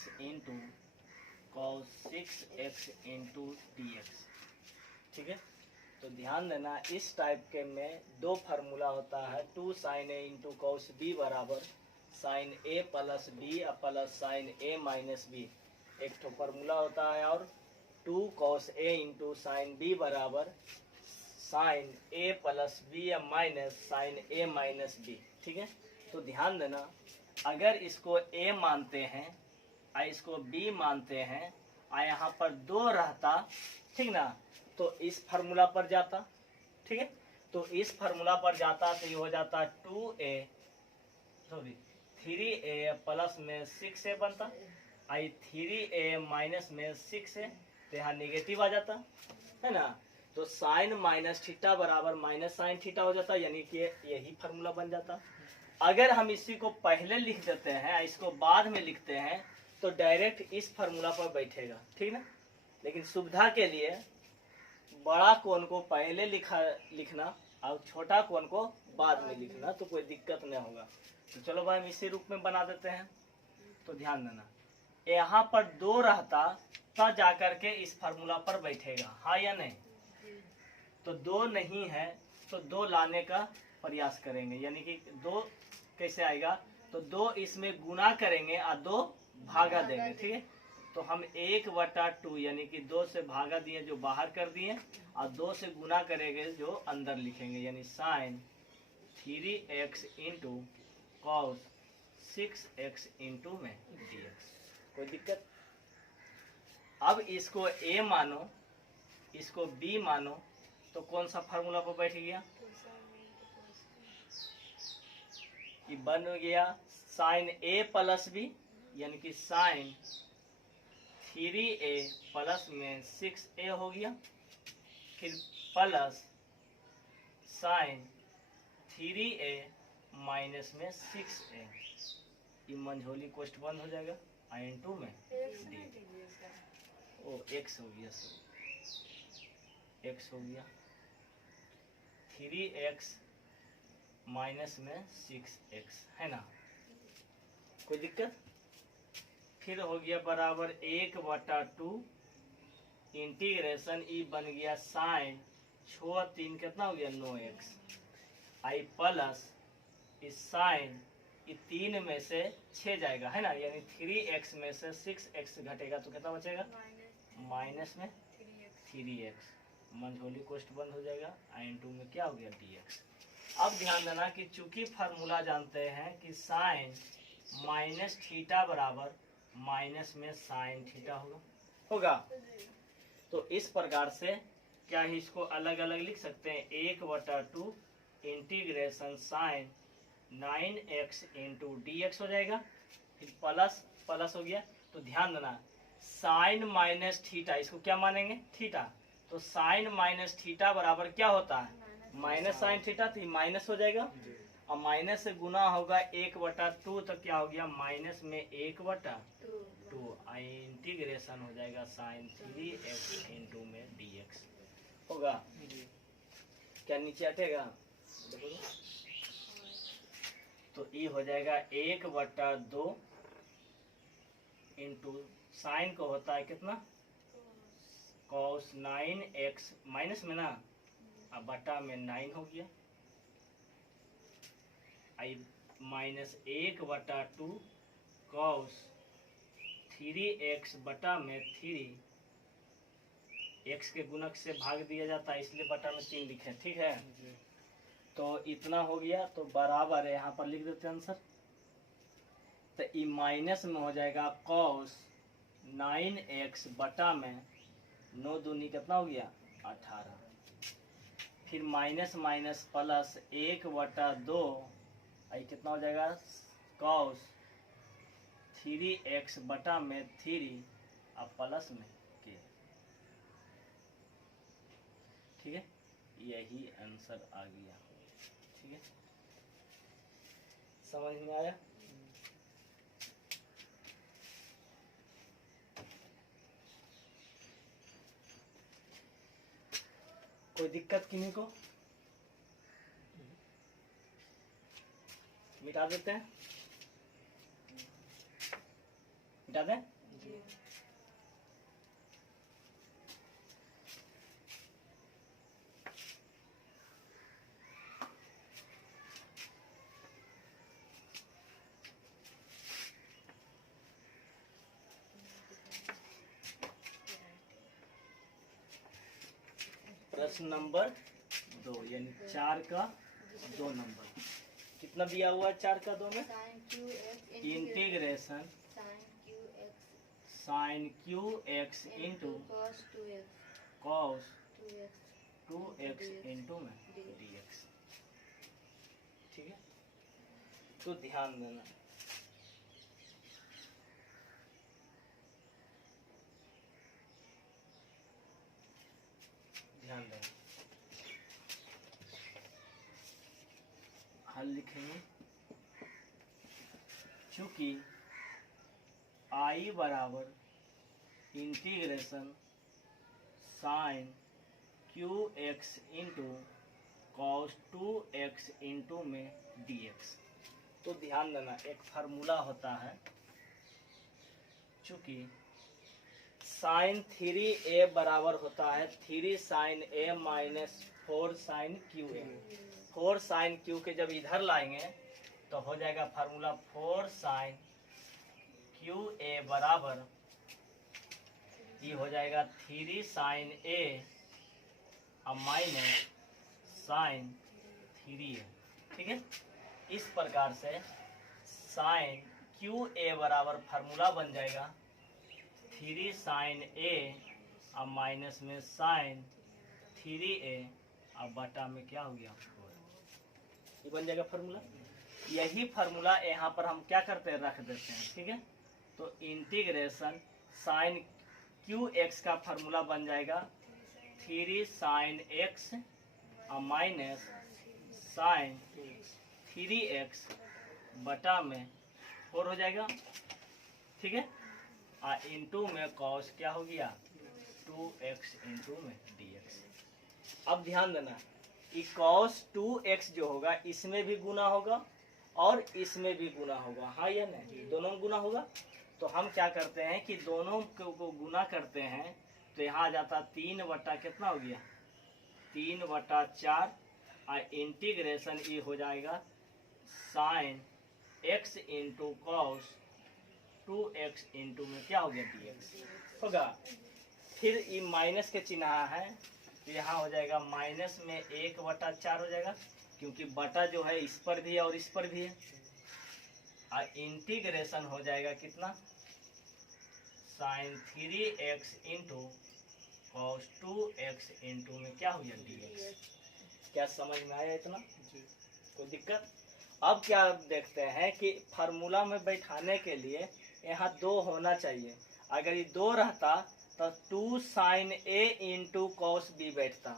X into cos 6x into d x. ठीक है, तो ध्यान देना इस टाइप के में दो फार्मूला होता है, 2 sin a into cos b बराबर sin a plus b plus sin a minus b, एक तो फार्मूला होता है, और 2 cos a into sine b बराबर sin a plus b minus sin a minus b. ठीक है, तो ध्यान देना अगर इसको a मानते हैं और इसको b मानते हैं और यहाँ पर 2 रहता, ठीक ना, तो इस फार्मूला पर जाता। ठीक है, तो इस फार्मूला पर जाता तो ये हो जाता 3a प्लस में 6a बनता, आई 3a माइनस में 6a, तो यहाँ निगेटिव आ जाता है ना, तो साइन माइनस थीटा बराबर माइनस साइन थीटा हो जाता, यानी कि यही फार्मूला बन जाता। अगर हम इसी को पहले लिख देते हैं इसको बाद में लिखते हैं तो डायरेक्ट इस फार्मूला पर बैठेगा। ठीक ना, लेकिन सुविधा के लिए बड़ा कोण को पहले लिखना और छोटा कोण को बाद में लिखना, तो कोई दिक्कत नहीं होगा। तो चलो भाई हम इसी रूप में बना देते हैं। तो ध्यान देना यहाँ पर 2 रहता तब जाकर के इस फार्मूला पर बैठेगा, हाँ या नहीं। तो 2 नहीं है तो 2 लाने का प्रयास करेंगे, यानी कि 2 कैसे आएगा, तो 2 इसमें गुना करेंगे और 2 भागा देंगे। ठीक है, तो हम 1/2 यानी कि 2 से भागा दिए जो बाहर कर दिए और 2 से गुना करेंगे जो अंदर लिखेंगे, यानी sine 3x into cos 6x into में dx। कोई दिक्कत? अब इसको a मानो इसको b मानो, तो कौन सा फार्मूला पर बैठ गया, कि बन गया साइन a प्लस b, यानी कि साइन 3a प्लस में 6a हो गया, फिर प्लस साइन 3a माइनस में 6a, ये मंझोली कोष्ठ बंद हो जाएगा, in2 में d, ओ x हो गया, x हो गया 3x माइनस में 6x, है ना, कोई दिक्कत। फिर हो गया बराबर 1/2 इंटीग्रेशन ई बन गया साइन 6 3 कितना हो गया 9x, आई प्लस इस साइन ये 3 में से 6 जाएगा, है ना, यानी 3x में से 6x घटेगा तो कितना बचेगा, माइनस में 3x, मंझोली कोष्ठ बंद हो जाएगा, in2 में क्या हो गया dx। अब ध्यान देना कि चूंकि फार्मूला जानते हैं कि साइन माइनस थीटा बराबर माइनस में साइन थीटा होगा, तो इस प्रकार से क्या ही इसको अलग अलग लिख सकते हैं, 1/2 integration sign 9x into dx हो जाएगा, फिर प्लस प्लस हो गया। तो ध्यान देना साइन माइनस थीटा इसको क्या मानेंगे, थीटा, तो साइन माइनस थीटा बराबर क्या होता है, माइनस साइन थीटा, तो माइनस हो जाएगा और माइनस से गुना होगा 1/2, तो क्या हो गया माइनस में 1/2, इंटीग्रेशन हो जाएगा साइन 3x इंटू में dx होगा, क्या नीचे हटेगा, तो ये हो जाएगा 1/2 इंटू साइन को होता है कितना, कॉस 9x माइनस में ना, अब बटा में 9 हो गया, आई माइनस 1/2 कॉस 3x बटा में 3, x के गुणक से भाग दिया जाता है इसलिए बटा में 3 लिखे। ठीक है, तो इतना हो गया, तो बराबर है, यहाँ पर लिख देते हैं आंसर, तो ई माइनस में हो जाएगा कॉस 9x बटा में 9 दूनी कितना हो गया 18, फिर माइनस माइनस प्लस 1/2, आई कितना हो जाएगा कॉस 3x बटा में 3 अब प्लस में के। ठीक है, यही आंसर आ गया। ठीक है, समझ में आया। कोई दिक्कत किन्हीं को, मिटा देते हैं, मिटा दें। प्रश्न नंबर 2 यानी 4 का 2 नंबर। कितना दिया हुआ है 4 का 2 में? Integration sine cube x into cos 2x into में dx। ठीक है, तो ध्यान देना, ध्यान देना। हल लिखेंगे, चूंकि I बराबर integration sine cube x into cos 2x into में dx। तो ध्यान देना, एक फार्मूला होता है, चूंकि साइन 3a बराबर होता है 3 sine a minus 4 sine cube a. 4 sine cube के जब इधर लाएंगे तो हो जाएगा फार्मूला 4 साइन क्यू ए बराबर, ये हो जाएगा 3 sine a minus sign 3a। ठीक है, इस प्रकार से साइन क्यू ए बराबर फार्मूला बन जाएगा 3 साइन a अब माइनस में साइन 3a अब बटा में क्या हो गया 4। ये बन जाएगा फार्मूला। यही फार्मूला यहाँ पर हम क्या करते हैं, रख देते हैं। ठीक है, तो इंटीग्रेशन साइन क्यू एक्स का फार्मूला बन जाएगा 3 साइन एक्स अब माइनस साइन 3x बटा में 4 हो जाएगा। ठीक है, इंटू में कॉस क्या हो गया 2x इंटू में dx। अब ध्यान देना, कि कॉस 2x जो होगा इसमें भी गुना होगा और इसमें भी गुना होगा, हाँ या नहीं? दोनों में गुना होगा। तो हम क्या करते हैं कि दोनों को गुना करते हैं, तो यहाँ आ जाता 3 बटा कितना हो गया 3 बटा 4 और इंटीग्रेशन ये हो जाएगा sine x into cos 2x into में क्या हो गया dx होगा। फिर ये माइनस के चिन्ह है, तो यहाँ हो जाएगा माइनस में 1 बटा 4 हो जाएगा, क्योंकि बटा जो है इस पर भी है और इस पर भी है। और इंटीग्रेशन हो जाएगा कितना sign 3x into cos 2x into में क्या हो गया dx। क्या समझ में आया इतना? कोई दिक्कत? अब क्या देखते हैं कि फार्मूला में बैठाने के लिए यहाँ 2 होना चाहिए। अगर ये 2 रहता तो 2 sine a into cos b बैठता,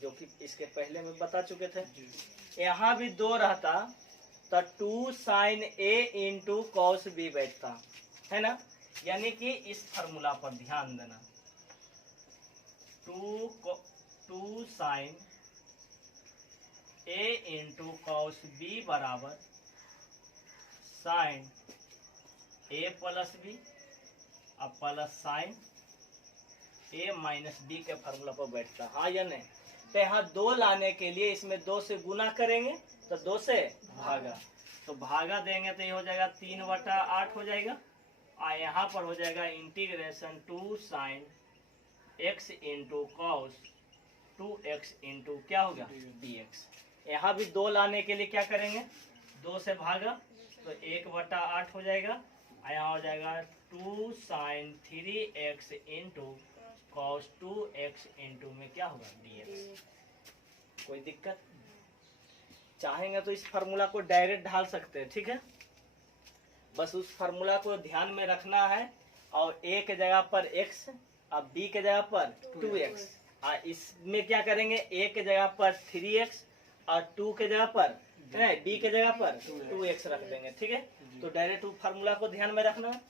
जो कि इसके पहले में बता चुके थे। यहाँ भी 2 रहता तो 2 sine a into cos b बैठता, है ना? यानी कि इस फार्मूला पर ध्यान देना, 2 sine a into cos b बराबर साइन a प्लस b अब plus sine a minus b के फार्मूला पर बैठता, हाँ या नहीं? तो यहाँ 2 लाने के लिए इसमें 2 से गुना करेंगे तो 2 से भागा, तो भागा देंगे तो ये हो जाएगा 3 बटा 8 हो जाएगा। और यहाँ पर हो जाएगा integration 2 sine x into cos 2x into क्या होगा dx। यहाँ भी 2 लाने के लिए क्या करेंगे, 2 से भागा तो 1 बटा 8 हो जाएगा। यहाँ हो जाएगा 2 sign 3x into cos 2x into में क्या होगा dx। कोई दिक्कत? चाहेंगे तो इस फार्मूला को डायरेक्ट ढाल सकते हैं। ठीक है, बस उस फार्मूला को ध्यान में रखना है, और a के जगह पर x अब b के जगह पर 2x, और इसमें क्या करेंगे a के जगह पर 3x और 2 के जगह पर b के जगह पर 2x रख देंगे। ठीक है, तो डायरेक्ट फार्मूला को ध्यान में रखना।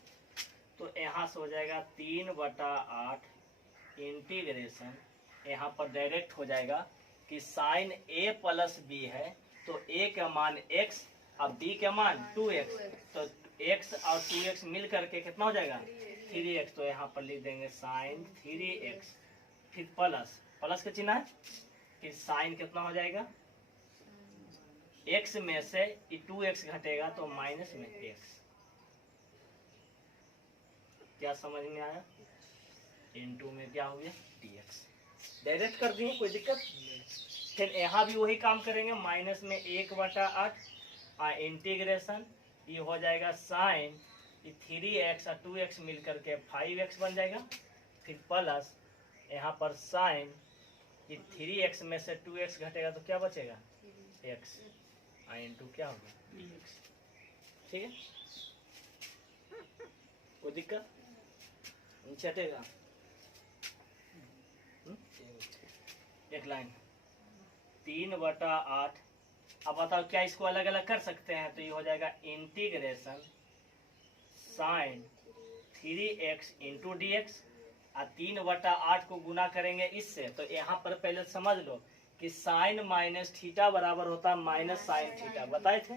तो यहाँ से हो जाएगा 3 बटा 8 इंटीग्रेशन, यहाँ पर डायरेक्ट हो जाएगा कि साइन a प्लस b है, तो a का मान x अब b का मान 2x, तो x और 2x मिल करके कितना हो जाएगा 3x। तो यहाँ पर लिख देंगे साइन 3x, फिर प्लस प्लस का चिन्ह है, फिर साइन कितना हो जाएगा x में से 2x घटेगा तो माइनस में x। क्या समझ में आया? इंटू में क्या हो गया dx। डायरेक्ट कर दिए, कोई दिक्कत। फिर यहाँ भी वही काम करेंगे, माइनस में 1/8 इंटीग्रेशन, ये हो जाएगा साइन 3x और 2x मिल करके 5x बन जाएगा। फिर प्लस यहाँ पर साइन 3x में से 2x घटेगा तो क्या बचेगा, x इंटू क्या होगा, ठीक है। कोई दिक्कत, नीचे हटेगा एक लाइन 3/8। अब बताओ क्या इसको अलग अलग कर सकते हैं, तो ये हो जाएगा integration sine 3x into d x, और 3/8 को गुना करेंगे इससे, तो यहाँ पर पहले समझ लो कि साइन माइनस थीटा बराबर होता है माइनस साइन थीटा, बताए थे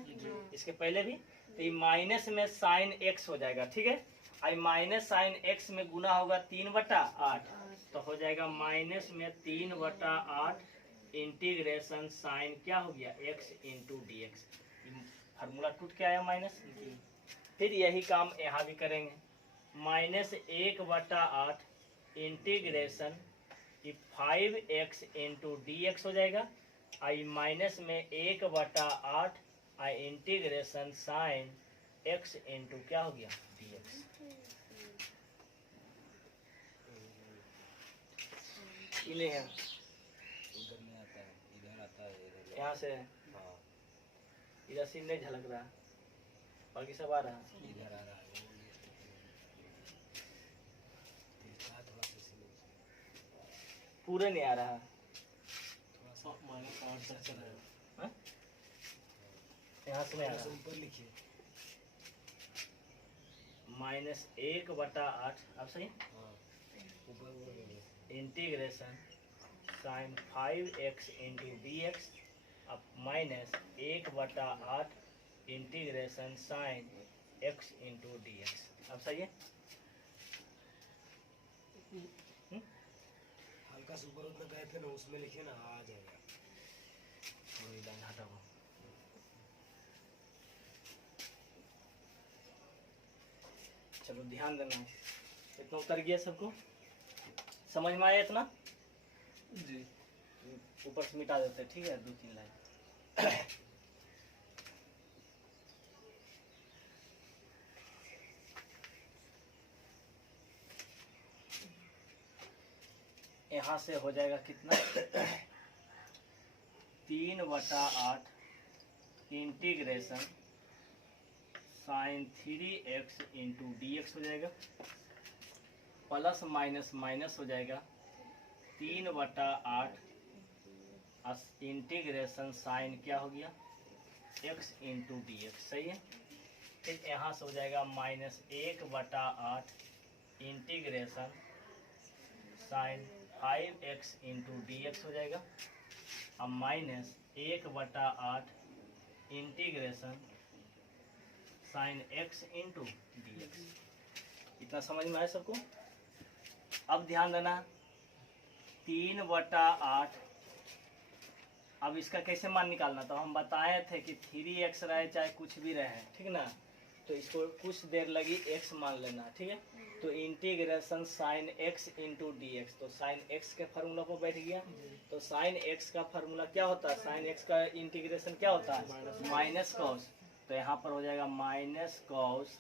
इसके पहले भी। तो ये माइनस में साइन x हो जाएगा, ठीक है। आई माइनस साइन x में गुना होगा 3/8, तो हो जाएगा माइनस में 3/8 इंटीग्रेशन साइन क्या हो गया, x into d x. Formula टूट के आया माइनस। फिर यही काम यहाँ भी करेंगे, minus 1/8 integration 5x into d x हो जाएगा। आई माइनस में 1/8 इंटीग्रेशन साइन x इंटू क्या हो गया, डी एक्स। इन्हें है उधर में आता है, इधर आता है, इधर यहाँ से हाँ इधर से नहीं झलक रहा, बाकी सब आ रहा है। इधर आ रहा है, थोड़ा सा इसलिए पूरे नहीं आ रहा, थोड़ा सा माइनस 8 तक चला है। हाँ? यहाँ से नहीं आ थोड़ा सा रहा, ऊपर लिखिए। माइनस 1/8 अब सही, हाँ ऊपर ऊपर लिखिए। Integration sine 5x into d x, अब minus 1/8 integration sine x into d x. अब सही है। हल्का से ऊपर उतना गए थे ना, उसमें लिखिए ना, आ जाएगा। थोड़ी लाइन हटाओ। चलो ध्यान देना, इतना उतर गया सबको, समझ में आया इतना। जी ऊपर से मिटा देते, ठीक है, 2-3 लाइन। यहाँ से हो जाएगा कितना, 3/8 integration sine 3x into d x हो जाएगा, प्लस माइनस माइनस हो जाएगा 3/8 इंटीग्रेशन साइन क्या हो गया, x इंटू डी एक्स। सही है। फिर यहाँ से हो जाएगा minus 1/8 integration sine 5x into d x हो जाएगा, अब minus 1/8 integration sine x into d x. इतना समझ में आया सबको। अब ध्यान देना, 3/8, अब इसका कैसे मान निकालना, तो हम बताए थे कि 3x रहे चाहे कुछ भी रहे, ठीक ना, तो इसको कुछ देर लगी x मान लेना, ठीक है। तो integration sine x into d x, तो साइन x के फार्मूला पर बैठ गया, तो साइन x का फार्मूला क्या होता है, साइन x का इंटीग्रेशन क्या होता है, माइनस कॉस। तो यहाँ पर हो जाएगा माइनस कॉस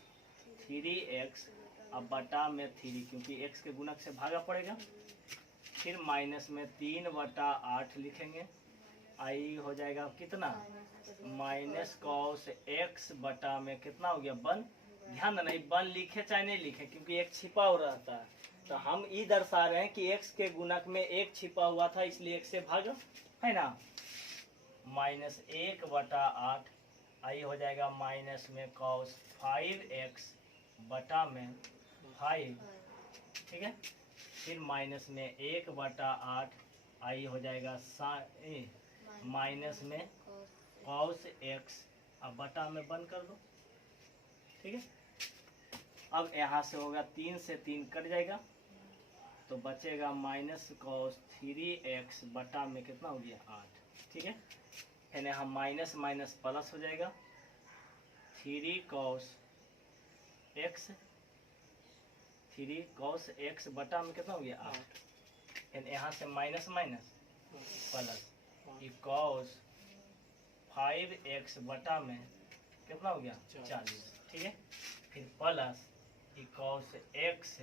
3x, अब बटा में 3, क्योंकि x के गुणक से भागा पड़ेगा। फिर माइनस में 3/8 लिखेंगे, आई हो जाएगा कितना, माइनस कॉस x बटा में कितना हो गया, 1। ध्यान देना, 1 लिखे चाहे नहीं लिखे, क्योंकि एक छिपा हुआ रहता है, तो हम ये दर्शा रहे हैं कि x के गुणक में एक छिपा हुआ था, इसलिए x से भागा, है ना। माइनस 1/8, आई हो जाएगा माइनस में कॉस 5x बटा में 5, ठीक है। फिर माइनस में 1/8, आई हो जाएगा माइनस में कॉस x, अब बटा में बंद कर दो, ठीक है। अब यहाँ से होगा 3 से 3 कट जाएगा, तो बचेगा माइनस कॉस 3x बटा में कितना हो गया, 8, ठीक है। यानी यहाँ माइनस माइनस प्लस हो जाएगा, 3 कॉस x बटा में कितना हो गया, 8। यहाँ से minus minus plus E cos 5x बटा में कितना हो गया 40, ठीक है। फिर प्लस ई कॉस x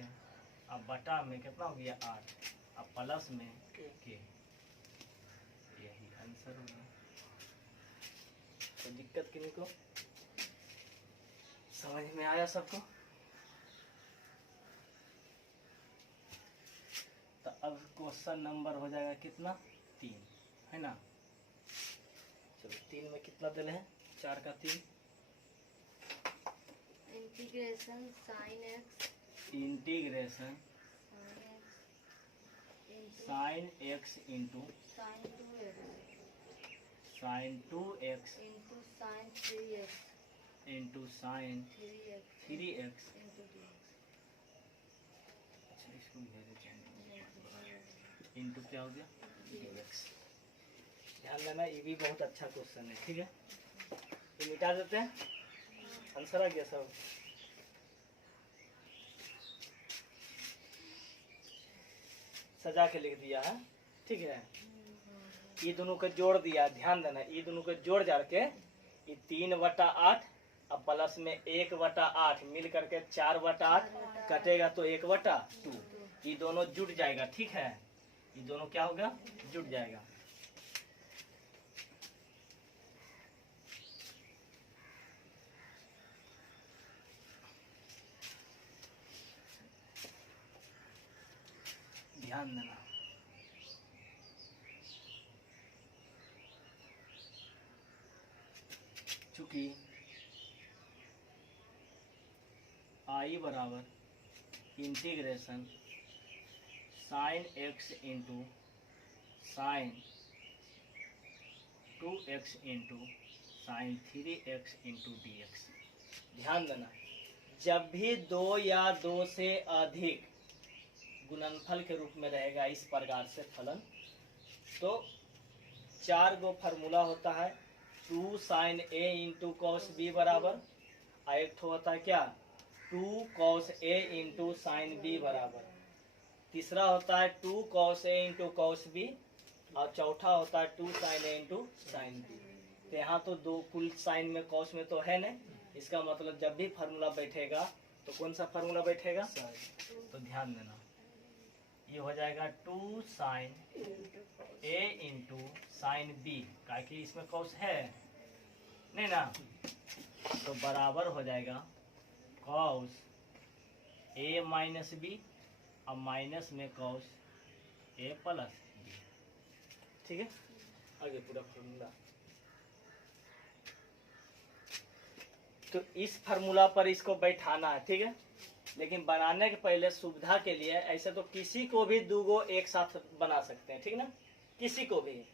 अब बटा में कितना हो गया 8, अब प्लस में के, यही आंसर हो गया। तो दिक्कत किन्हीं को समझ में आया सबको? तो अब क्वेश्चन नंबर हो जाएगा कितना 3, है ना। चलो 3 में कितना दिले हैं 4 का 3 integration sine x integration sine x into sine 2x sine 2x into sine 3x into sine 3x 3x। Into dx अच्छा इसको ले लेते हैं इंटू क्या हो गया dx। ध्यान देना ये भी बहुत अच्छा क्वेश्चन है, ठीक है। ये मिटा देते हैं, आंसर आ गया सब। सजा के लिख दिया है, ठीक है। ये दोनों को जोड़ दिया, ध्यान देना ये दोनों को जोड़ जाड़ के ये 3/8 अब प्लस में 1/8 मिल करके 4/8 कटेगा तो 1/2, ये दोनों जुड़ जाएगा, ठीक है। ये दोनों क्या होगा जुड़ जाएगा। ध्यान देना चूंकि आई बराबर integration sine x into sine 2x into sine 3x into dx। ध्यान देना जब भी 2 या 2 से अधिक गुणनफल के रूप में रहेगा इस प्रकार से फलन, तो 4 गो फार्मूला होता है। 2 sine a into cos b बराबर, एक ठो होता है क्या 2 cos a into sine b बराबर, तीसरा होता है 2 cos a into cos b, और चौथा होता है 2 sine a into sine b। तो यहाँ तो 2 कुल साइन में कॉस में तो है नहीं, इसका मतलब जब भी फार्मूला बैठेगा तो कौन सा फार्मूला बैठेगा तो ध्यान देना ये हो जाएगा 2 sine a into sine b, क्योंकि इसमें कॉस है नहीं ना, तो बराबर हो जाएगा कॉस a माइनस b और माइनस में कॉस a प्लस b, ठीक है। आगे पूरा फार्मूला, तो इस फार्मूला पर इसको बैठाना है, ठीक है। लेकिन बनाने के पहले सुविधा के लिए ऐसे तो किसी को भी 2 गो एक साथ बना सकते हैं, ठीक ना, किसी को भी।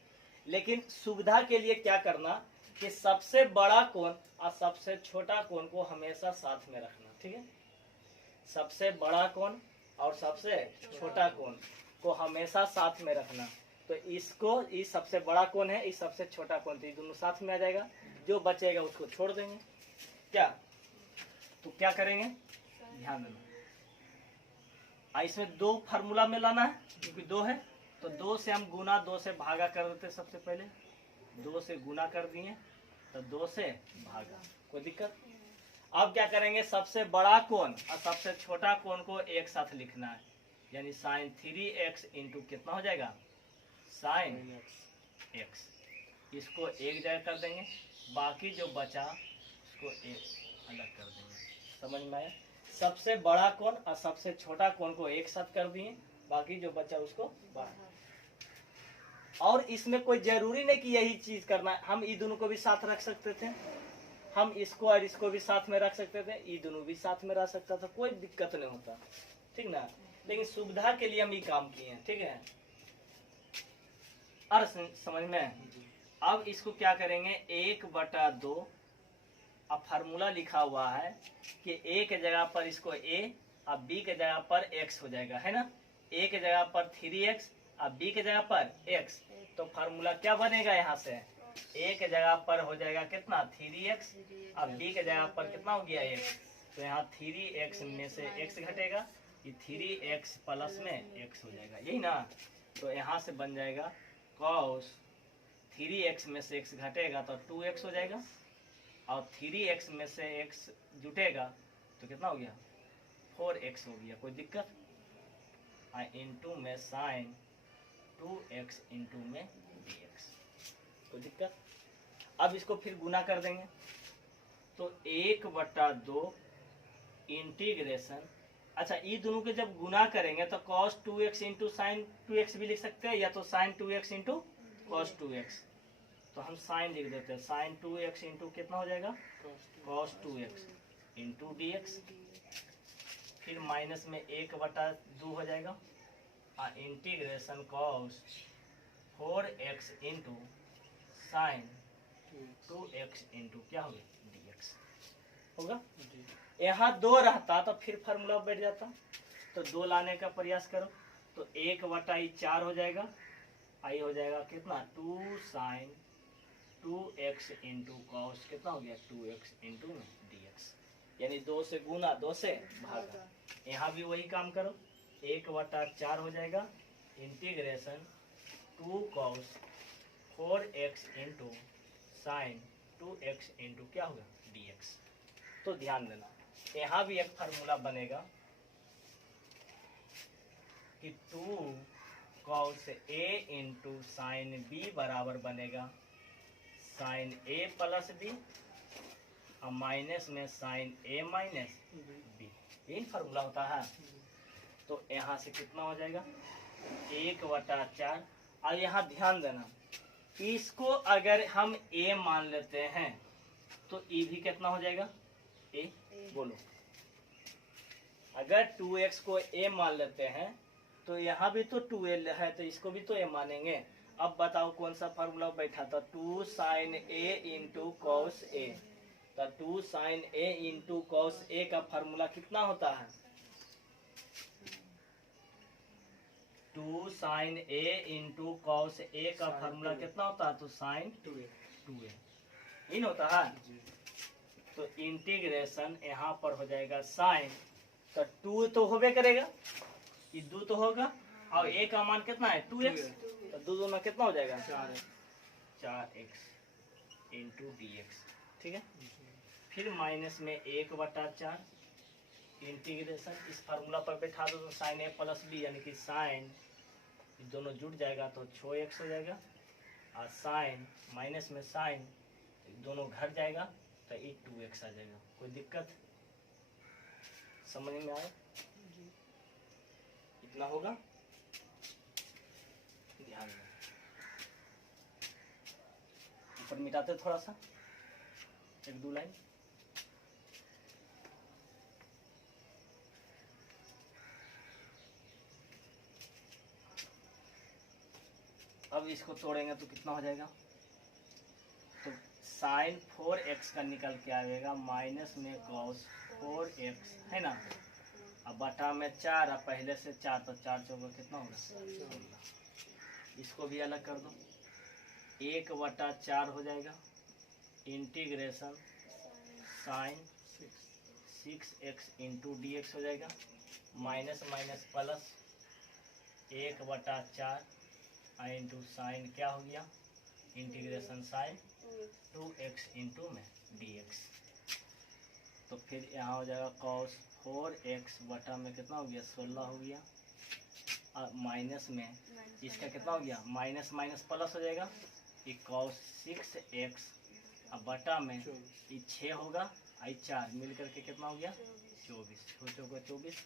लेकिन सुविधा के लिए क्या करना कि सबसे बड़ा कोण और सबसे छोटा कोण को हमेशा साथ में रखना, ठीक है। सबसे बड़ा कोण और सबसे छोटा कोण को हमेशा साथ में रखना। तो इसको इस सबसे बड़ा कोण है, इस सबसे छोटा कोण, तो ये दोनों साथ में आ जाएगा। जो बचेगा उसको छोड़ देंगे क्या, तो क्या करेंगे ध्यान देना। इसमें 2 फार्मूला में लाना है क्योंकि 2 है, तो 2 से हम गुना 2 से भागा कर देते। सबसे पहले 2 से गुना कर दिए तो 2 से भागा, कोई दिक्कत। अब क्या करेंगे सबसे बड़ा कोण और सबसे छोटा कोण को एक साथ लिखना है, यानी साइन 3x इंटू कितना हो जाएगा साइन x। इसको एक जगह कर देंगे, बाकी जो बचा उसको एक अलग कर देंगे। समझ में आया? सबसे बड़ा कोण और सबसे छोटा कोण को एक साथ कर दिए, बाकी जो बचा उसको बाहर। और इसमें कोई जरूरी नहीं कि यही चीज करना है, हम ये दोनों को भी साथ रख सकते थे, हम इसको और इसको भी साथ में रख सकते थे, ये दोनों भी साथ में रह सकता था, कोई दिक्कत नहीं होता, ठीक ना। लेकिन सुविधा के लिए हम ये काम किए हैं, ठीक है। और समझ में, अब इसको क्या करेंगे 1/2, अब फार्मूला लिखा हुआ है कि a के जगह पर इसको a और b के जगह पर x हो जाएगा, है ना। a के जगह पर 3x और b के जगह पर x, तो फार्मूला क्या बनेगा यहाँ से a के जगह पर हो जाएगा कितना 3x और b के जगह पर कितना हो गया x, तो यहाँ 3x में से x घटेगा, ये 3x प्लस में x हो जाएगा, यही ना। तो यहाँ से बन जाएगा cos 3x में से x घटेगा तो 2x हो जाएगा, और 3x में से x जुटेगा तो कितना हो गया 4x हो गया। कोई दिक्कत? इंटू में साइन 2x इंटू में dx, कोई दिक्कत? अब इसको फिर गुना कर देंगे तो 1/2 इंटीग्रेशन, अच्छा ये दोनों के जब गुना करेंगे तो cos 2x into sine 2x भी लिख सकते हैं, या तो sign 2x into cos 2x, तो हम साइन लिख देते हैं। साइन 2x इंटू कितना हो जाएगा cos 2x इंटू dx, फिर माइनस में 1/2 हो जाएगा, integration cos 4x into sine 2x into क्या हो गया dx होगा। यहाँ 2 रहता तो फिर फार्मूला बैठ जाता, तो 2 लाने का प्रयास करो तो 1/4 हो जाएगा, आई हो जाएगा कितना 2 साइन 2x इंटू कॉस कितना हो गया 2x इंटू dx, यानी 2 से गुना 2 से भागा। यहाँ भी वही काम करो, 1/4 हो जाएगा integration 2 cos 4x into sine 2x into क्या होगा dx। तो ध्यान देना यहाँ भी एक फार्मूला बनेगा कि 2 cos a into sine b बराबर बनेगा साइन a प्लस b, और माइनस में साइन a माइनस b, यही फार्मूला होता है। तो यहाँ से कितना हो जाएगा 1/4, और यहाँ ध्यान देना इसको अगर हम a मान लेते हैं तो e भी कितना हो जाएगा a, बोलो अगर 2x को a मान लेते हैं तो यहाँ भी तो 2a है तो इसको भी तो a मानेंगे। अब बताओ कौन सा फार्मूला बैठा था 2 sine a into cos a, तो 2 sine a into cos a का फार्मूला कितना होता है 2 sine a into cos a का फार्मूला कितना होता है तो साइन 2a इन होता है। तो इंटीग्रेशन यहाँ पर हो जाएगा साइन, तो 2 तो होबे करेगा, ये 2 तो होगा, और a का मान कितना है 2x, तो 2 में कितना हो जाएगा 4x इंटू dx, ठीक है। फिर माइनस में 1/4 इंटीग्रेशन, इस फार्मूला पर बैठा दो तो साइन a प्लस b, यानी कि साइन दोनों जुट जाएगा तो 6x हो जाएगा, और साइन माइनस में साइन दोनों घट जाएगा तो ये 2x आ जाएगा। कोई दिक्कत समझ में आए? इतना होगा, ध्यान में ऊपर मिटाते थोड़ा सा 1-2 लाइन। अब इसको तोड़ेंगे तो कितना हो जाएगा, तो साइन 4x का निकल के आएगा माइनस में cos 4x है ना, अब बटा में 4, अब पहले से 4 तो 4 चौका कितना होगा 16। इसको भी अलग कर दो, 1/4 हो जाएगा integration sign 6x into dx हो जाएगा, minus minus plus 1/4 into sine क्या हो गया इंटीग्रेशन साइन 2x इंटू में dx। तो फिर यहाँ हो जाएगा cos 4x बटा में कितना हो गया 16 हो गया, और माइनस में इसका कितना हो गया माइनस माइनस प्लस हो जाएगा, ये cos 6x अब बटा में ये 6 होगा, आई 4 मिल करके कितना हो गया 24, 6 चौका 24,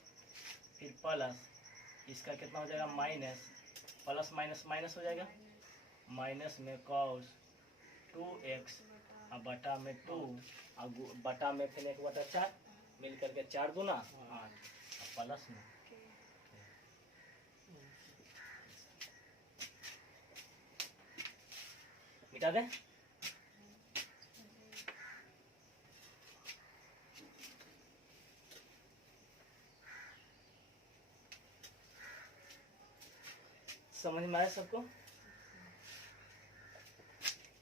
फिर प्लस इसका कितना हो जाएगा माइनस, प्लस माइनस माइनस हो जाएगा, माइनस में cos 2x अब बटा में 2, अब बटा में फिर 1/4 मिल करके 4 दूना 8, प्लस में मिटा दे। समझ में आया सबको?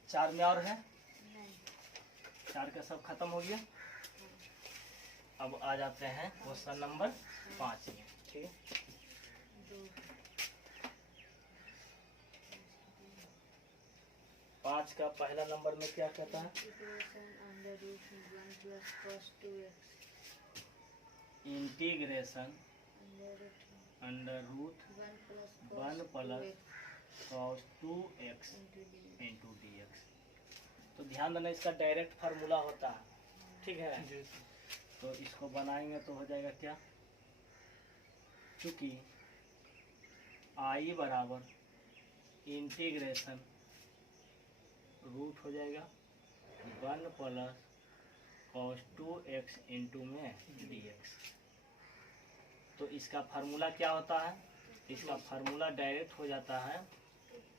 4 में और है, 4 का सब खत्म हो गया। अब आ जाते हैं क्वेश्चन नंबर 5 में, ठीक है। 5 का पहला नंबर में क्या कहता है? Integration under root 1 plus cos 2x integration under root under root 1 plus 1 plus cos 2x into d. Into dx। तो ध्यान देना इसका डायरेक्ट फार्मूला होता है, ठीक है। तो इसको बनाएंगे तो हो जाएगा क्या, क्योंकि आई बराबर इंटीग्रेशन रूट हो जाएगा 1 प्लस cos 2x इंटू में dx। तो इसका फार्मूला क्या होता है? इसका फार्मूला डायरेक्ट हो जाता है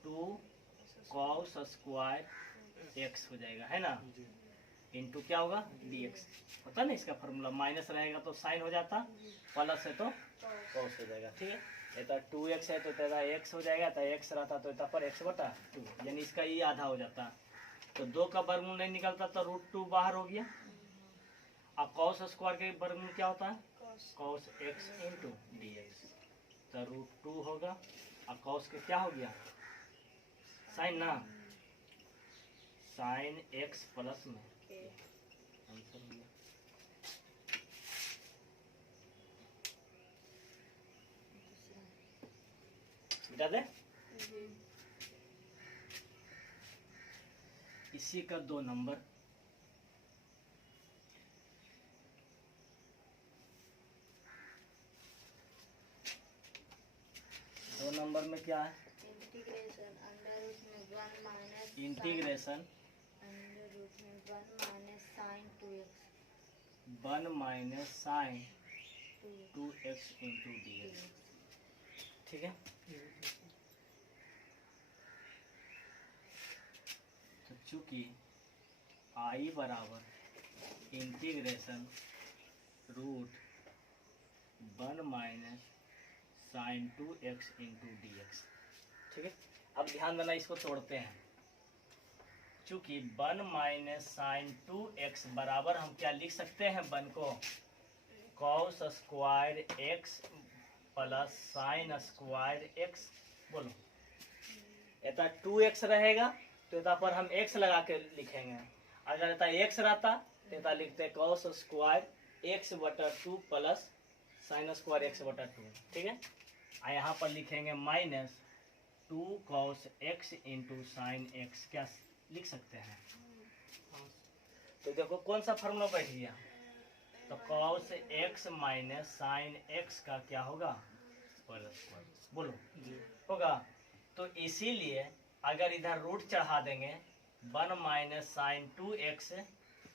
2 cos स्क्वायर x हो जाएगा, है ना, इंटू क्या होगा dx होता है ना। इसका फार्मूला माइनस रहेगा तो साइन हो जाता, प्लस है तो cos हो जाएगा, ठीक है। इतना 2x है तो तेरा x हो जाएगा, तो x रहता तो इतना पर x बटा 2, यानी इसका ये आधा हो जाता। तो 2 का वर्गमूल नहीं निकलता तो √2 बाहर हो गया। अब cos स्क्वायर के वर्गमूल क्या होता है? cos x into dx। तो √2 होगा और cos के क्या हो गया साइन ना, साइन x प्लस में आंसर हो गया। मिटा दे। इसी का 2 नंबर, में क्या है? इंटीग्रेशन अंडर रूट में 1 माइनस इंटीग्रेशन अंडर रूट में 1 minus sine 2x 1 minus sine 2x into dx, ठीक है। तो चूंकि आई बराबर integration root 1 minus sine 2x into dx, ठीक है। अब ध्यान देना, इसको तोड़ते हैं। चूंकि 1 माइनस साइन 2x बराबर हम क्या लिख सकते हैं, 1 को cos square x plus sine square x। बोलो, इतना 2x रहेगा तो इतना पर हम x लगा के लिखेंगे। अगर इतना x रहता तो इतना लिखते cos स्क्वायर x बटा 2 प्लस साइन स्क्वायर x बटा 2, ठीक है। और यहाँ पर लिखेंगे minus 2 cos x into sine x, क्या लिख सकते हैं। तो देखो कौन सा फार्मूला बैठ गया, तो cos x minus sine x का क्या होगा प्लस, बोलो होगा। तो इसीलिए अगर इधर रूट चढ़ा देंगे 1 माइनस साइन 2x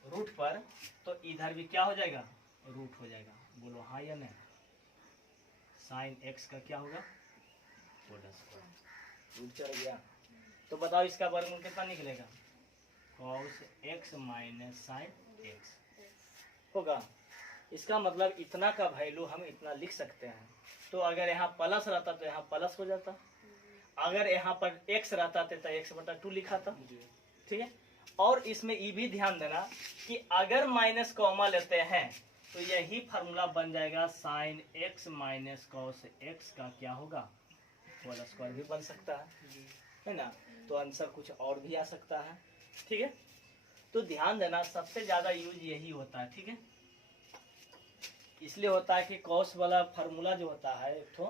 रूट पर, तो इधर भी क्या हो जाएगा, रूट हो जाएगा। बोलो हाँ या नहीं। साइन x का क्या होगा प्लस, रूट चढ़ गया। तो बताओ इसका वर्गमूल कितना निकलेगा, cos x minus sine x होगा। इसका मतलब इतना का वैल्यू हम इतना लिख सकते हैं। तो अगर यहाँ प्लस रहता तो यहाँ प्लस हो जाता, अगर यहाँ पर x रहता तो x बटा 2 लिखा था, ठीक है। और इसमें ये भी ध्यान देना कि अगर माइनस कॉमा लेते हैं तो यही फार्मूला बन जाएगा sine x minus cos x का क्या होगा होल स्क्वायर भी बन सकता है ना। तो आंसर कुछ और भी आ सकता है, ठीक है। तो ध्यान देना, सबसे ज्यादा यूज यही होता है, ठीक है। इसलिए होता है कि कॉस वाला फार्मूला जो होता है एक तो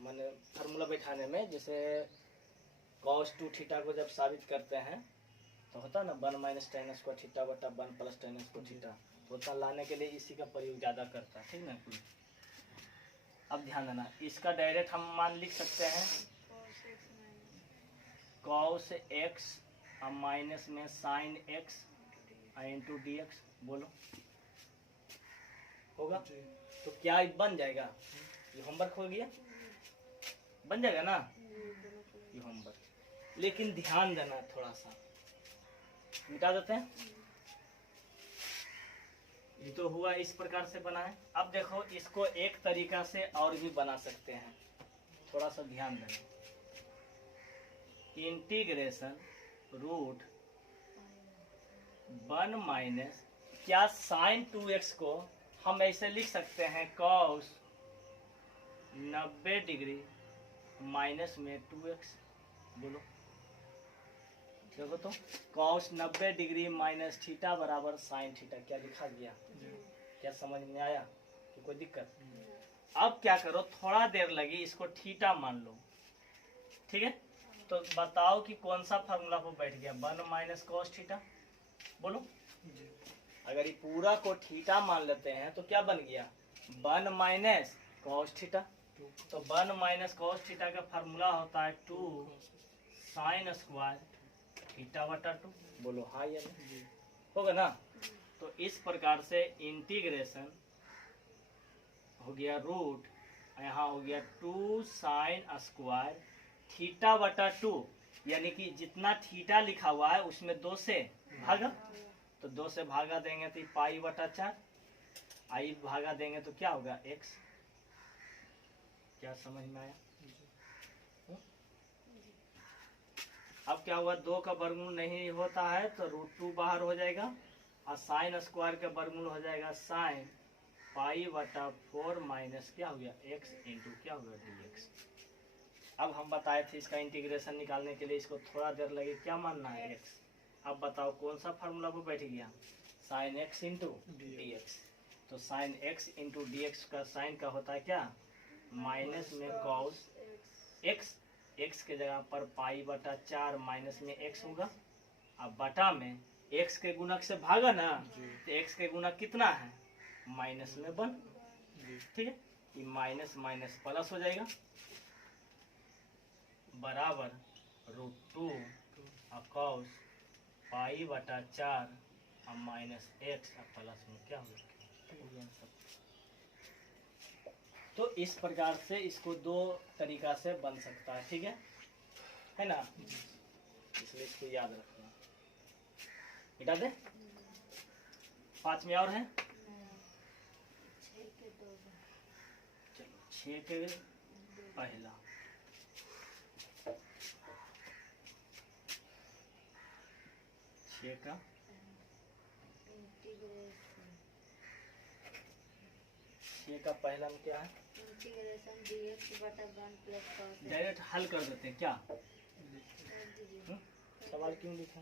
माने फार्मूला बैठाने में, जैसे cos 2 थीटा को जब साबित करते हैं तो होता है ना 1 माइनस टेन स्क्वायर थीटा बटा 1 प्लस टेन स्क्वायर थीटा, तो उतना लाने के लिए इसी का प्रयोग ज्यादा करता है, ठीक ना। अब ध्यान देना, इसका डायरेक्ट हम मान लिख सकते हैं cos x और माइनस में साइन x इंटू dx। बोलो होगा तो क्या बन जाएगा, ये होमवर्क हो गया, बन जाएगा ना ये होमवर्क। लेकिन ध्यान देना, थोड़ा सा मिटा देते हैं। ये तो हुआ, इस प्रकार से बना है। अब देखो इसको एक तरीका से और भी बना सकते हैं, थोड़ा सा ध्यान देना। इंटीग्रेशन रूट 1 माइनस, क्या साइन 2x को हम ऐसे लिख सकते हैं cos 90 डिग्री माइनस में 2x। बोलो देखो तो cos 90 डिग्री माइनस थीटा बराबर साइन थीटा, क्या लिखा गया? क्या समझ में आया कि कोई दिक्कत? अब क्या करो, थोड़ा देर लगी, इसको थीटा मान लो, ठीक है? तो बताओ कि कौन सा फार्मूला पर बैठ गया? 1 माइनस कॉस थीटा, बोलो। अगर ये पूरा को थीटा मान लेते हैं तो क्या बन गया? 1 माइनस कॉस थीटा। तो 1 माइनस कॉस थीटा का फार्मूला होता है 2 साइन स्क्वायर थीटा बटा 2। बोलो हाँ या नहीं? होगा ना? तो इस प्रकार से इंटीग्रेशन हो गया रूट, यहाँ हो गया 2 साइन स्क्वायर थीटा बटा 2, यानी कि जितना थीटा लिखा हुआ है उसमें 2 से भागा, तो 2 से भागा देंगे तो पाई बटा 4, आई भागा देंगे तो क्या होगा? x। क्या समझ में आया? अब क्या हुआ, 2 का वर्गमूल नहीं होता है तो √2 बाहर हो जाएगा, और साइन स्क्वायर का वर्गमूल हो जाएगा साइन पाई बटा 4 माइनस क्या हो गया? x इंटू क्या होगा? dx। अब हम बताए थे इसका इंटीग्रेशन निकालने के लिए इसको थोड़ा देर लगे, क्या मानना है? x। अब बताओ कौन सा फार्मूला पर बैठ गया? Sine x into dx। तो साइन x इंटू dx का साइन का होता है क्या? माइनस में cos x, x के जगह पर पाई बटा 4 माइनस में x होगा, अब बटा में x के गुणक से भागा ना, तो x के गुणक कितना है? माइनस में 1, ठीक है? ये माइनस माइनस प्लस हो जाएगा, बराबर √2 cos पाई बटा 4 और माइनस x प्लस में क्या होगा? तो इस प्रकार से इसको 2 तरीका से बन सकता है, ठीक है ना? इसलिए इसको याद रखना। मिटा दे, 5 में और है, चलो 6 के पहला, का ये का पहला में क्या है? इंटीग्रेशन dx बटा 1 प्लस cos x। डायरेक्ट हल कर देते हैं क्या? सवाल क्यों लिखा?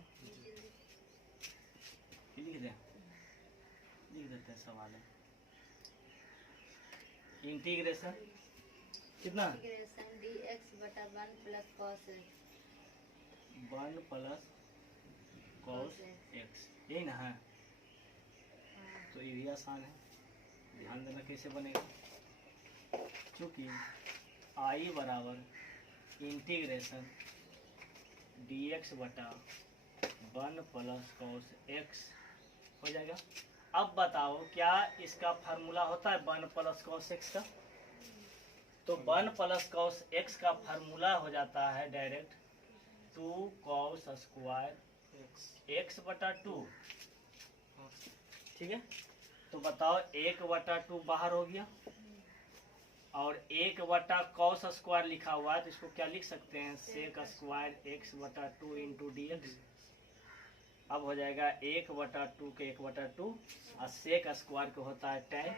लिख देते हैं सवाल है। इंटीग्रेशन कितना? इंटीग्रेशन dx बटा 1 plus cos x। 1 plus cos x, यही ना है? तो ये भी आसान है, ध्यान देना कैसे बनेगा। क्योंकि आई बराबर इंटीग्रेशन dx बटा 1 प्लस cos x हो जाएगा। अब बताओ क्या इसका फार्मूला होता है 1 प्लस cos x का? तो 1 प्लस cos x का फार्मूला हो जाता है डायरेक्ट 2 cos स्क्वायर x बटा 2, ठीक है? तो बताओ 1 बटा 2 बाहर हो गया, और 1 बटा cos स्क्वायर लिखा हुआ है तो इसको क्या लिख सकते हैं? सेक स्क्वायर x बटा 2 इंटू dx। अब हो जाएगा 1 बटा 2 के 1 बटा 2, और सेक स्क्वायर को होता है tan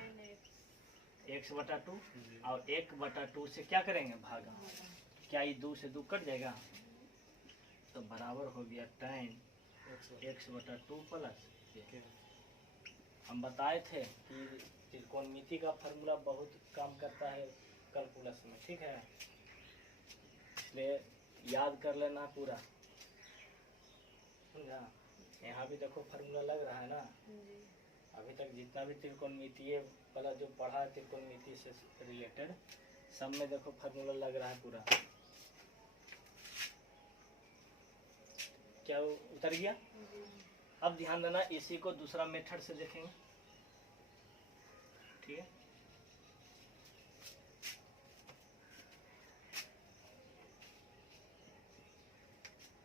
x बटा 2, और 1 बटा 2 से क्या करेंगे? भागा। क्या ये 2 से 2 कट जाएगा? तो बराबर हो गया tan x बटा 2 प्लस। हम बताए थे कि त्रिकोणमिति का फार्मूला बहुत काम करता है कैलकुलस में, ठीक है? इसलिए याद कर लेना पूरा, समझा? यहाँ भी देखो फार्मूला लग रहा है ना। अभी तक जितना भी त्रिकोणमितीय वाला जो पढ़ा है त्रिकोणमिति से रिलेटेड, सब में देखो फार्मूला लग रहा है पूरा। क्या उतर गया? अब ध्यान देना, इसी को दूसरा मेथड से देखेंगे, ठीक है?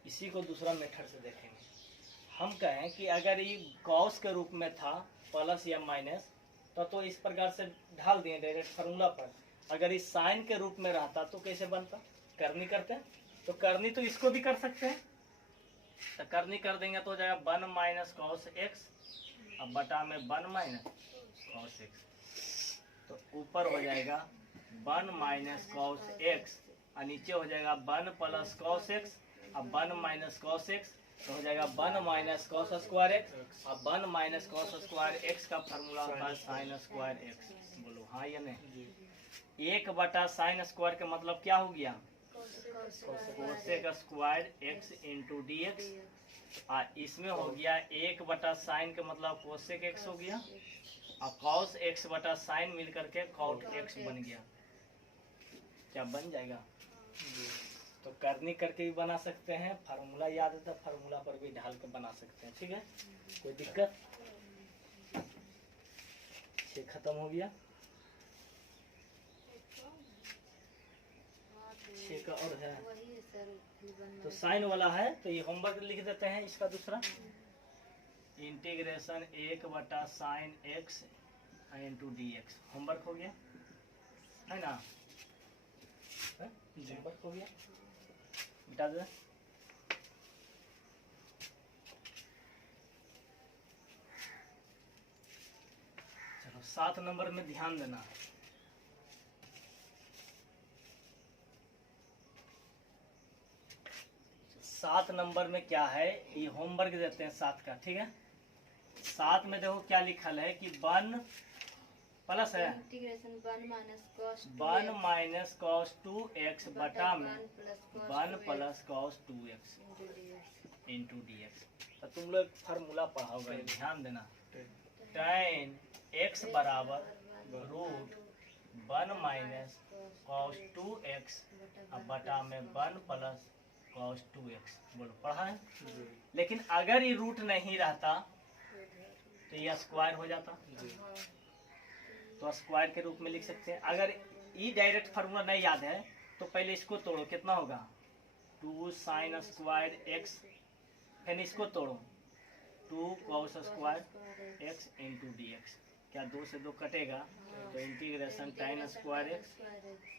इसी को दूसरा मेथड से देखेंगे। हम कहें कि अगर ये कॉस के रूप में था प्लस या माइनस, तो इस प्रकार से ढाल दिए डायरेक्ट फार्मूला पर। अगर इस साइन के रूप में रहता तो कैसे बनता? करनी करते हैं तो करनी तो इसको भी कर सकते हैं, तो करनी कर देंगे तो हो जाएगा 1 माइनस कॉस एक्स, अब बटा में 1 माइनस कॉस एक्स, तो ऊपर हो जाएगा 1 माइनस कॉस एक्स और नीचे हो जाएगा 1 प्लस कॉस एक्स, अब 1 माइनस कॉस एक्स, तो हो जाएगा 1 माइनस कॉस स्क्वायर एक्स, और 1 माइनस कॉस स्क्वायर एक्स का फार्मूला होता है साइन स्क्वायर एक्स। बोलो हाँ या नहीं? 1 बटा साइन स्क्वायर का मतलब क्या हो गया? Cosec square x into d x, और इसमें हो गया 1 बटा साइन का मतलब कोसेक एक्स हो गया, और कॉस एक्स बटा साइन मिल करके कॉट एक्स बन गया। क्या बन जाएगा? तो करनी करके भी बना सकते हैं, फार्मूला याद है तो फार्मूला पर भी ढाल के बना सकते हैं। ठीक है, कोई दिक्कत? 6 खत्म हो गया, 6 का और है तो साइन वाला है, तो ये होमवर्क लिख देते हैं इसका दूसरा। इंटीग्रेशन 1 बटा sign x into d x, homework हो गया है ना? होमवर्क हो गया, मिटा दे। चलो 7 नंबर में ध्यान देना है। 7 नंबर में क्या है, ये होमवर्क देते हैं 7 का। ठीक है, 7 में देखो क्या लिखल है कि 1 प्लस है 1 माइनस कॉस 2x बटा में 1 plus cos 2x into d x. तो तुम लोग फार्मूला पढ़ाओगे, ध्यान देना। tan x बराबर रूट 1 माइनस कॉस 2x बटा में 1 प्लस कॉस 2x। बोलो पढ़ा है? लेकिन अगर ये रूट नहीं रहता तो ये स्क्वायर हो जाता, तो स्क्वायर के रूप में लिख सकते हैं। अगर ये डायरेक्ट फार्मूला नहीं याद है तो पहले इसको तोड़ो, कितना होगा 2 साइन स्क्वायर एक्स, फिर इसको तोड़ो 2 cos square x into d x. क्या 2 से 2 कटेगा, तो इंटीग्रेशन tan स्क्वायर एक्स,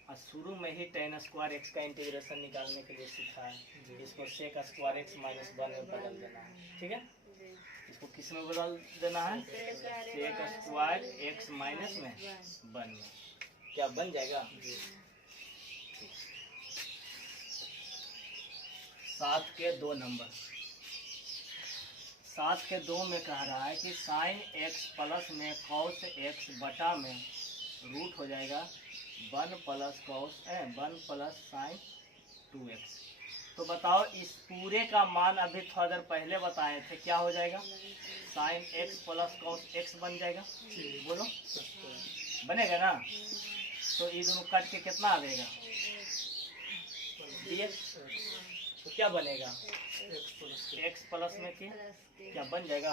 और शुरू में ही tan स्क्वायर एक्स का इंटीग्रेशन निकालने के लिए सीखा है। इसको सेक स्क्वायर एक्स माइनस 1 में बदल देना है। ठीक है, इसको किस में बदल देना है? सेक स्क्वायर एक्स माइनस में 1 में। क्या बन जाएगा? 7 के 2 नंबर, 7 के 2 में कह रहा है कि साइन एक्स प्लस में कॉस एक्स बटा में रूट हो जाएगा 1 plus cos 1 plus sign 2x। तो बताओ इस पूरे का मान अभी थोड़ा देर पहले बताए थे, क्या हो जाएगा? Sine x plus cos x बन जाएगा। बोलो बनेगा ना? तो ये दोनों कट के कितना आ जाएगा? dx। तो क्या बनेगा? x प्लस में क्या बन जाएगा?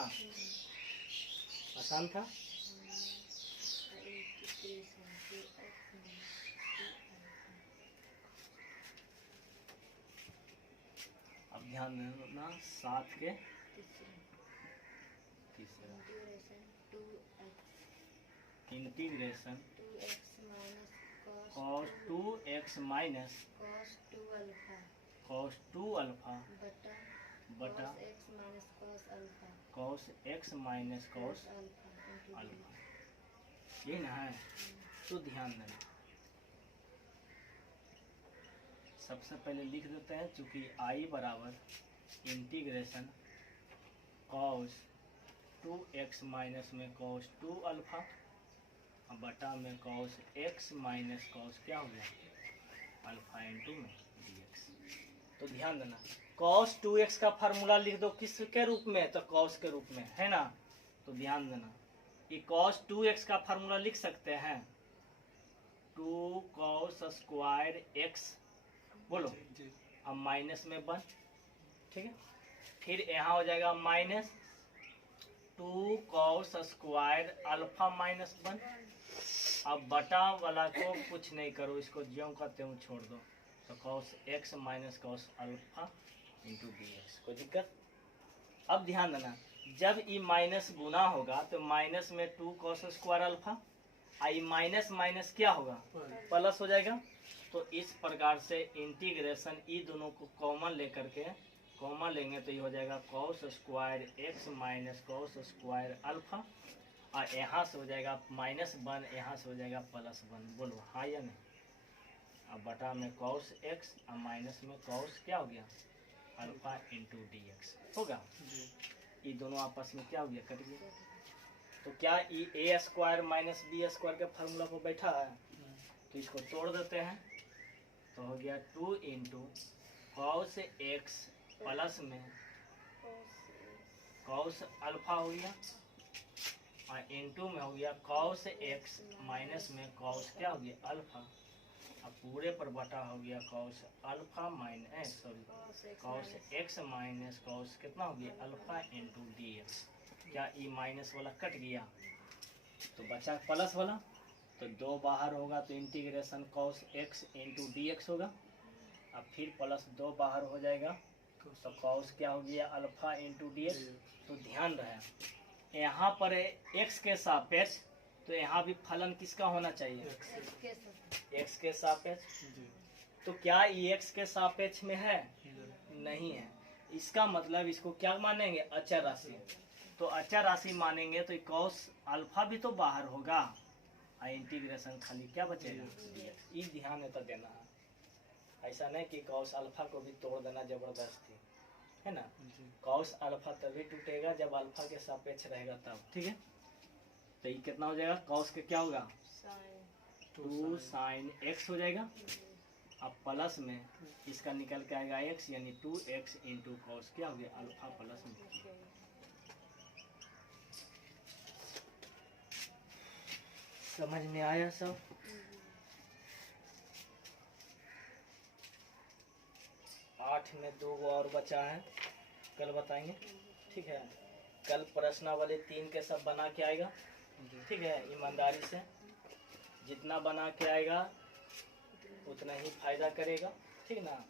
आसान था। अब ध्यान देना 7 के तीसरा integration cos 2x minus cos 2 alpha बटा cos x minus cos alpha, ये ना है? तो ध्यान देना, सबसे पहले लिख देते हैं, चूंकि i बराबर इंटीग्रेशन cos 2x माइनस में cos 2 अल्फा बटा में cos x माइनस cos क्या हो गया अल्फा इंटू में dx। तो ध्यान देना cos 2x का फार्मूला लिख दो किस के रूप में? तो cos के रूप में, है ना? तो ध्यान देना ये cos 2x का फार्मूला लिख सकते हैं 2 cos स्क्वायर x, बोलो अब माइनस में 1। ठीक है, फिर यहाँ हो जाएगा minus 2 cos square alpha minus 1। अब बटा वाला को कुछ नहीं करो, इसको ज्यों का त्यों छोड़ दो, तो cos x minus cos alpha into d x. कोई दिक्कत? अब ध्यान देना जब ई माइनस गुना होगा तो माइनस में 2 cos स्क्वायर अल्फा, आई माइनस माइनस क्या होगा? प्लस हो जाएगा। तो इस प्रकार से इंटीग्रेशन ई दोनों को कॉमन लेकर के कॉमन लेंगे तो ये हो जाएगा cos square x minus cos square alpha, और यहाँ से हो जाएगा माइनस 1, यहाँ से हो जाएगा प्लस 1। बोलो हाँ या नहीं? अब बटा में cos x और माइनस में cos क्या हो गया अल्फा इंटू डी एक्स होगा। ये दोनों आपस में क्या हो गया, कट गया। तो क्या ये ए स्क्वायर माइनस बी स्क्वायर के फार्मूला पर बैठा है, तो इसको तोड़ देते हैं। तो हो गया 2 इंटू कॉस एक्स प्लस में कॉस अल्फा हो गया, और इंटू में हो गया कॉस एक्स माइनस में कॉस क्या हो गया अल्फा, अब पूरे पर बटा हो गया cos alpha minus sorry cos x minus cos कितना हो गया अल्फा इंटू डी एक्स। क्या ई माइनस वाला कट गया तो बचा प्लस वाला, तो 2 बाहर होगा तो integration cos x into d x होगा। अब फिर प्लस 2 बाहर हो जाएगा तो कॉस क्या हो गया अल्फा इंटू डी एक्स। तो ध्यान रहे यहाँ पर एक्स के सापेक्ष, तो यहाँ भी फलन किसका होना चाहिए, एक्स के सापेक्ष। तो क्या ये एक्स के सापेक्ष में है, नहीं है। इसका मतलब इसको क्या मानेंगे, अचर राशि। तो अचर राशि मानेंगे तो कॉस अल्फा भी तो बाहर होगा, और इंटीग्रेशन खाली क्या बचेगा dx। ये ध्यान में तो देना है, ऐसा नहीं कि कॉस अल्फा को भी तोड़ देना जबरदस्ती, है ना। कॉस अल्फा तभी टूटेगा जब अल्फा के सापेक्ष रहेगा तब, ठीक है। तो ये कितना हो जाएगा, कॉस के क्या होगा 2 साइन एक्स हो जाएगा, अब प्लस में इसका निकल के आएगा एक्स, यानी 2x इंटू कॉस क्या हो गया अल्फा प्लस में। समझ में आया सब। आठ में 2 और बचा है, कल बताएंगे, ठीक है। कल प्रश्नावली 3 के सब बना के आएगा, ठीक है। ईमानदारी से जितना बना के आएगा उतना ही फायदा करेगा, ठीक ना।